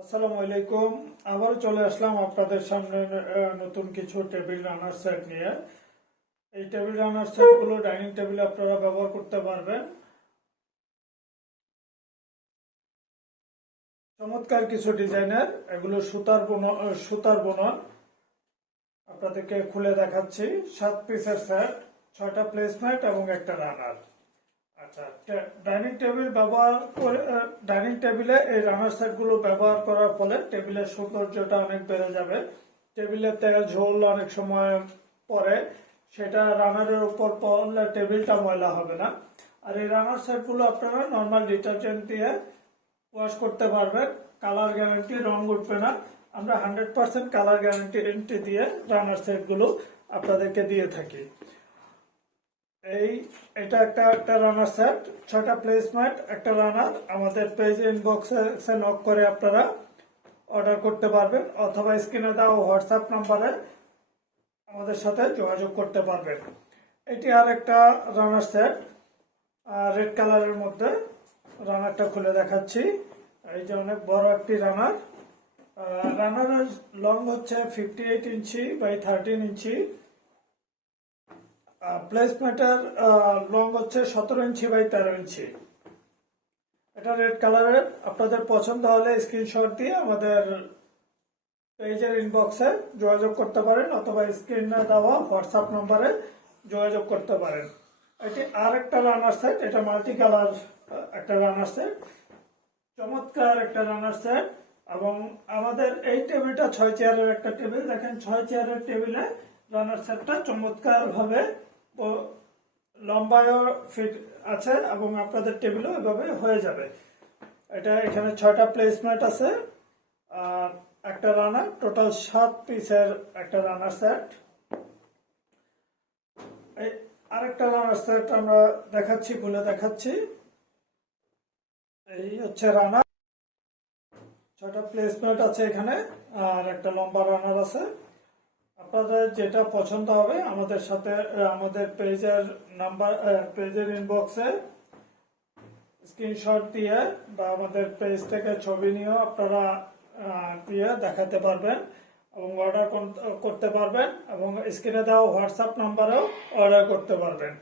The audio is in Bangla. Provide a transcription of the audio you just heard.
আসসালামু আলাইকুম। আবারও চলে আসলাম আপনাদের সামনে নতুন কিছু টেবিল রানার সেট নিয়ে। এই টেবিল রানার সেটগুলো ডাইনিং টেবিলে আপনারা ব্যবহার করতে পারবেন। চমৎকার কিছু ডিজাইনের, এগুলো সুতার বুনন। আপনাদেরকে খুলে দেখাচ্ছি। 7 পিসের সেট, 6টা প্লেসমেন্ট এবং একটা রানার। আচ্ছা, ডাইনিং টেবিলে এই রানার সেটগুলো ব্যবহার করার ফলে টেবিলের সৌন্দর্যটা অনেক বেড়ে যাবে। টেবিলে তেল ঝোল অনেক সময় পরে, সেটা রানারের উপর পড়লে টেবিলটা ময়লা হবে না। আর এই রানার সেটগুলো আপনারা নর্মাল ডিটারজেন্ট দিয়ে ওয়াশ করতে পারবেন। কালার গ্যারান্টি, রং উঠবে না। আমরা 100% কালার গ্যারান্টি দিয়ে রানার সেটগুলো আপনাদেরকে দিয়ে থাকি। এটা একটা রানার সেট, 6টা প্লেসমেন্ট, একটা রানার। আমাদের পেজ ইনবক্সে নক করে আপনারা অর্ডার করতে পারবেন, অথবা স্ক্রিনে দেওয়া হোয়াটসঅ্যাপ নাম্বারে আমাদের সাথে যোগাযোগ করতে পারবেন। এটি আর একটা রানার সেট, রেড কালারের মধ্যে। রানারটা খুলে দেখাচ্ছি। এই যে অনেক বড় একটি রানার। রানারের লং হচ্ছে 58 ইঞ্চি বাই 13 ইঞ্চি। প্লেসমেন্টের লং হচ্ছে 17 ইঞ্চি বাই 13 ইঞ্চি। এটা রেড কালারের। আপনাদের পছন্দ হলে স্ক্রিনশট দিয়ে আমাদের পেজের ইনবক্সে যোগাযোগ করতে পারেন, অথবা স্ক্রিনে দেওয়া হোয়াটসঅ্যাপ নম্বরে যোগাযোগ করতে পারেন। এটি আর একটা রানার সেট, এটা মাল্টি কালার একটা রানার সেট, চমৎকার একটা রানার সেট। এবং আমাদের এই টেবিলটা 6 চেয়ারের একটা টেবিল। দেখেন, 6 চেয়ারের টেবিলে রানার সেটটা চমৎকার ভাবে লম্বায়ও ফিট আছে, এবং আপনাদের টেবিলও এভাবে হয়ে যাবে। এখানে 6টা প্লেসমেন্ট আছে আর একটা রানার। টোটাল 7 পিসের একটা রানার সেট। আরেকটা রানার সেট আমরা দেখাচ্ছি, খুলে দেখাচ্ছি। এই হচ্ছে রানার, 6টা প্লেসমেন্ট আছে এখানে, আর একটা লম্বা রানার আছে। আপনাদের যেটা পছন্দ হবে আমাদের সাথে আমাদের পেজের ইনবক্সে স্ক্রিনশট দিয়ে বা আমাদের পেজ থেকে ছবি নিয়েও আপনারা দিয়ে দেখাতে পারবেন এবং অর্ডার করতে পারবেন, এবং স্ক্রিনে দেওয়া হোয়াটসঅ্যাপ নাম্বারেও অর্ডার করতে পারবেন।